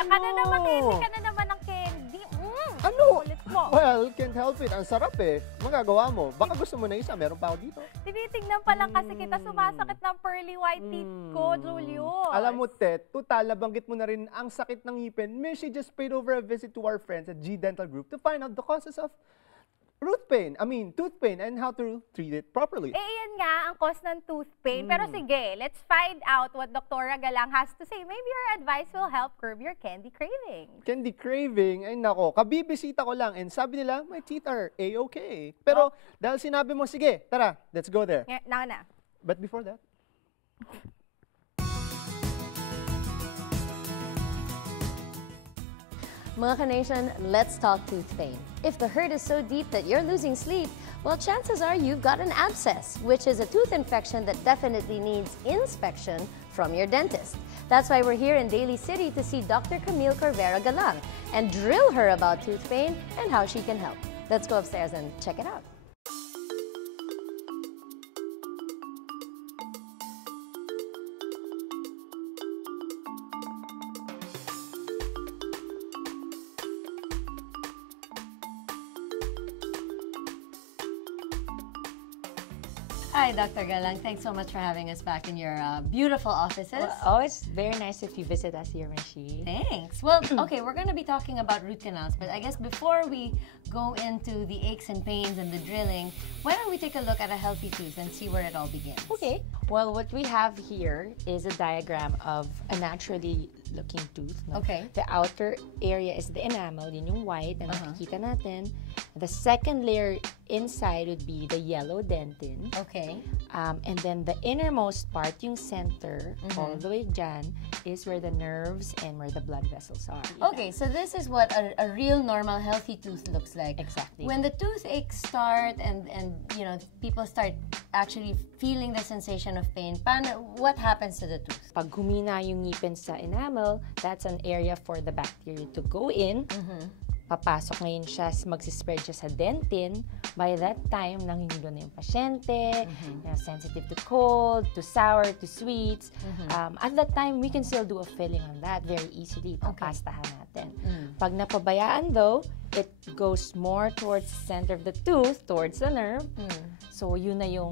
Kaya ka na naman, hindi ka na naman ng candy. Ano? Ulit mo. Well, can't help it. Ang sarap eh. Magagawa mo. Baka gusto mo na isa. Meron pa ako dito. Tinitingnan pa lang kasi kita sumasakit ng pearly white teeth ko, Julius. Alam mo, Tet, total, nabanggit mo na rin ang sakit ng ngipin. She just paid over a visit to our friends at G Dental Group to find out the causes of tooth pain and how to treat it properly. Yan nga ang cause ng tooth pain. Pero sige, let's find out what Galang has to say. Maybe your advice will help curb your candy craving. Candy craving? Ay nako, kabibisita ko lang and sabi nila, my teeth are A-okay. Pero dahil sinabi mo, sige, tara, let's go there. Now na. But before that, Mga ka-nation, let's talk tooth pain. If the hurt is so deep that you're losing sleep, well, chances are you've got an abscess, which is a tooth infection that definitely needs inspection from your dentist. That's why we're here in Daly City to see Dr. Camille Corvera-Galang and drill her about tooth pain and how she can help. Let's go upstairs and check it out. Hi, Dr. Galang. Thanks so much for having us back in your beautiful offices. Well, it's very nice if you visit us here, Mishi. Thanks. Well, okay, we're going to be talking about root canals, but I guess before we go into the aches and pains and the drilling, why don't we take a look at a healthy tooth and see where it all begins? Okay. Well, what we have here is a diagram of a naturally looking tooth. No? Okay. The outer area is the enamel, yun yung white na nakikita natin. The second layer inside would be the yellow dentin. Okay. And then the innermost part, yung center, all the way dyan, is where the nerves and where the blood vessels are. Okay, so this is what a real normal healthy tooth looks like. Exactly. When the toothaches start and you know people start actually feeling the sensation of pain, what happens to the tooth? Pag humina yung ngipin sa enamel, that's an area for the bacteria to go in. Papasok ngayon siya, magsispread siya sa dentin. By that time, nangingigo na yung pasyente, sensitive to cold, to sour, to sweets. At that time, we can still do a filling on that very easily. Papastahan natin. Pag napabayaan though, it goes more towards the center of the tooth, towards the nerve. So yun na yung,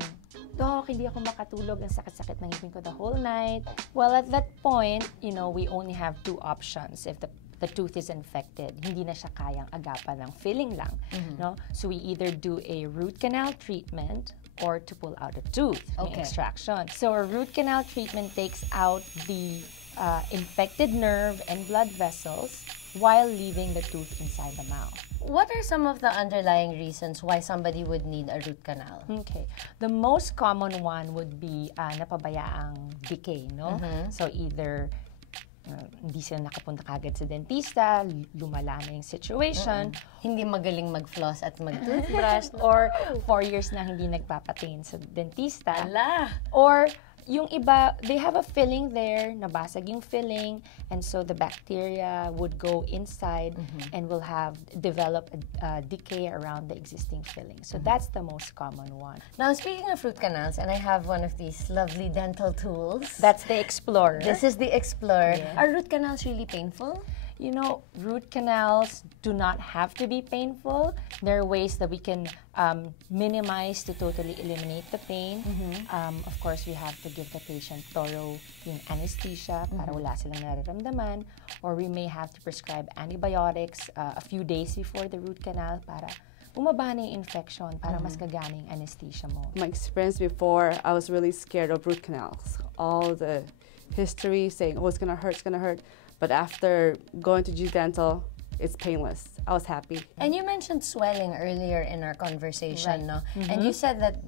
Doc, hindi ako makatulog, ang sakit-sakit ng ngipin ko the whole night. Well, at that point, you know, we only have two options. If the tooth is infected, hindi na siya kayang agapan ng filling lang. No? So we either do a root canal treatment or to pull out a tooth, extraction. So a root canal treatment takes out the infected nerve and blood vessels while leaving the tooth inside the mouth. What are some of the underlying reasons why somebody would need a root canal? Okay. The most common one would be napabayaang decay, no? So either hindi sila nakapunta kagad sa dentista, lumala na yung situation. Hindi magaling mag-floss at mag-toothbrush. Or 4 years na hindi nagpapatingin sa dentista. Ala! Or yung iba, they have a filling there, nabasag yung filling, and so the bacteria would go inside and will develop a decay around the existing filling. So that's the most common one. Now, speaking of root canals, and I have one of these lovely dental tools. That's the Explorer. This is the Explorer. Yeah. Are root canals really painful? You know, root canals do not have to be painful. There are ways that we can minimize to totally eliminate the pain. Of course, we have to give the patient thorough yung anesthesia para wala silang nararamdaman. Or we may have to prescribe antibiotics a few days before the root canal para bumaba na yung infection, para mas gagana yung anesthesia mo. My experience before, I was really scared of root canals. All the history saying, oh, it's gonna hurt. But after going to G Dental, it's painless. I was happy. And you mentioned swelling earlier in our conversation, no? And you said that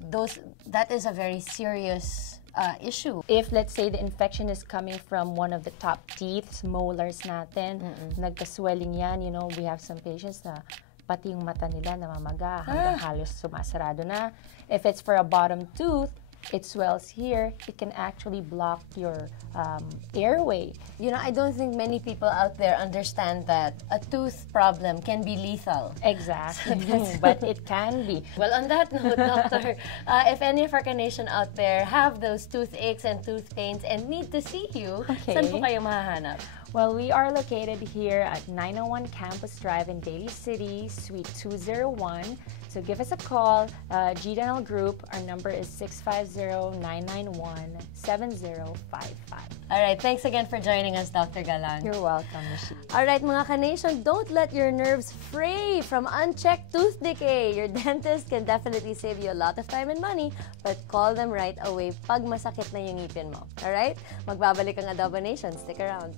that is a very serious issue. If, let's say, the infection is coming from one of the top teeth, molars natin, nagka-swelling yan, you know, we have some patients na pati yung mata nila namamaga, hanggang halos sumasarado na. If it's for a bottom tooth, it swells here, it can actually block your airway. You know, I don't think many people out there understand that a tooth problem can be lethal. Exactly, but it can be. Well, on that note, Doctor, if any of our Canation out there have those toothaches and tooth pains and need to see you, saan po kayo mahahanap? Well, we are located here at 901 Campus Drive in Daly City, Suite 201. So give us a call. G Dental Group, our number is 650-991-7055. All right, thanks again for joining us, Dr. Galang. You're welcome, Michelle. All right, mga ka-nation, don't let your nerves fray from unchecked tooth decay. Your dentist can definitely save you a lot of time and money, but call them right away pag masakit na yung ngipin mo. All right? Magbabalik ang Adobo Nation. Stick around.